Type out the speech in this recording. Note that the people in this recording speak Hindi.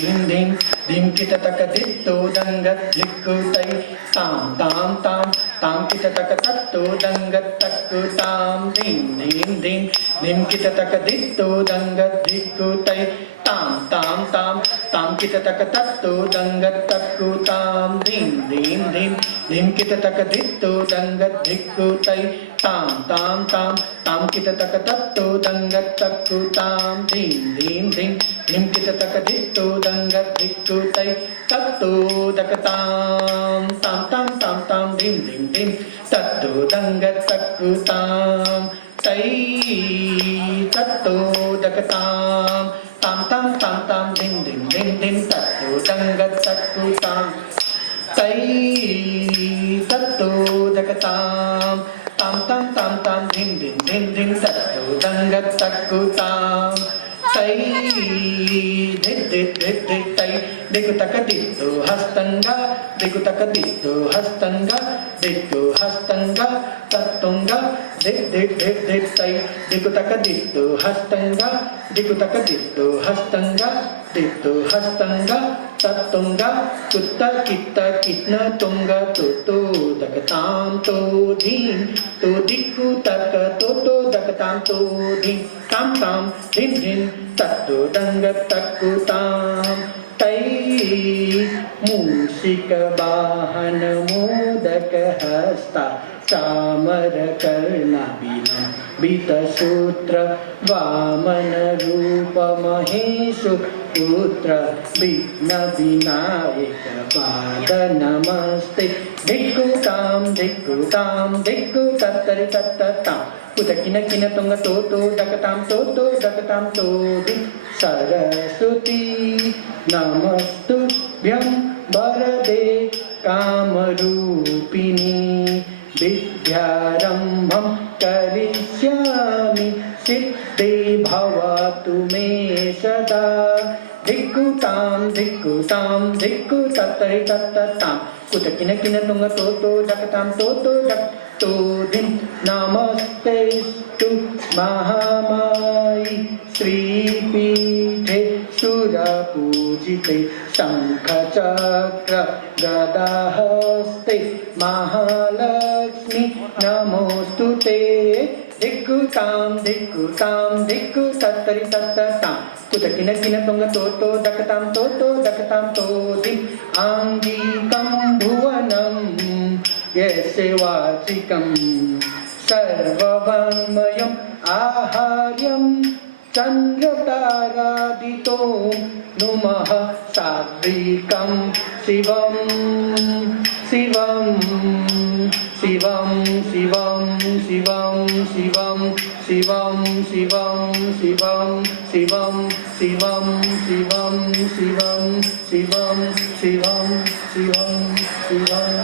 धिं धिं किटतक दित्तो दंगत धिक्कुतै तां तां तां तां किटतक तत्तो दंगत तक्कु तां धिं धिं धिं धिं किटतक दित्तो दंगत धिक्कुतै तां तां तां तां किटतक तत्तो दंगत तक्कु तां धिं धिं धिं धिं किटतक दित्तो दंगत धिक्कुतै तां तां तां तां किटतक तत्तो दंगत तक्कु तां धिं धिं धिं धिं किटतक दित्तो दंगत धिक्कुतै तत्तो दकतां तां तां तां तां धिं धिं धिं तत्तो दंगत तक्कु तां तै तत्तो दकतां तां तां तां तां धिं धिं धिं धिं तत्तो दंगत तक्कु तां तै तत्तो दकतां तां तां तां तां धिं धिं धिं धिं तत्तो दंगत तक्कु तां तै धित् धित् धित् धित् तै दिकुतक दित्तो हस्तंगा दिकुतक दित्तो हस्तंगा दित्तो हस्तंगा तत्तुंगा धित् धित् धित् धित् तै दिकुतक दित्तो हस्तंगा दिकुतक दित्तो हस्तंगा दित्तो हस्तंगा तत्तुंगा कुत्ता कित्ता कित्न तुंगा तो दकतां तो धीं तो दिक्कु तक तो दकतां तो धीं तां तां धिं धिं तत्तो दंगत तक्कु तां तै मूषिक वाहन मोदक हस्ता चामर कर्ण बिना बीतसूत्र वामन रूप महेशु पुत्र विघ्न विनायक पाद नमस्ते दिक्कुतां दिक्कु तत्तरि तत्ततां कुतकिन किन तुंग तो दकतां तो दकतां तो दिक् सरस्वती नमस्तुभ्यं वरदे कामरूपिणी विद्यारंभं करिष्यामि सिद्धि भवतु मे सदा दिक्कुतां दिक्कु तत्तरि तत्ततां कुतकिन किन तुंग तो दकतां तो दक तो धिं नमस्तेस्तु महामायी श्रीपीठे सुरपूजिते शंखचक्र गदाहस्ते महालक्ष्मी नमोस्तुते दिक्कु तत्तरि तत्ततां कुतकिन किन तुंग तो दकतां तो धिं आंगिकं भुवनं यस्य वाचिकं सर्ववाङ्मयम् आहार्यं चन्द्रतारादितो नुमः सात्विकं शिवं शिवं शिवं शिवं शिवं शिवं शिवं शिवं शिवं शिवं शिवं शिवं शिवं शिवं शिवं शिवं शिवं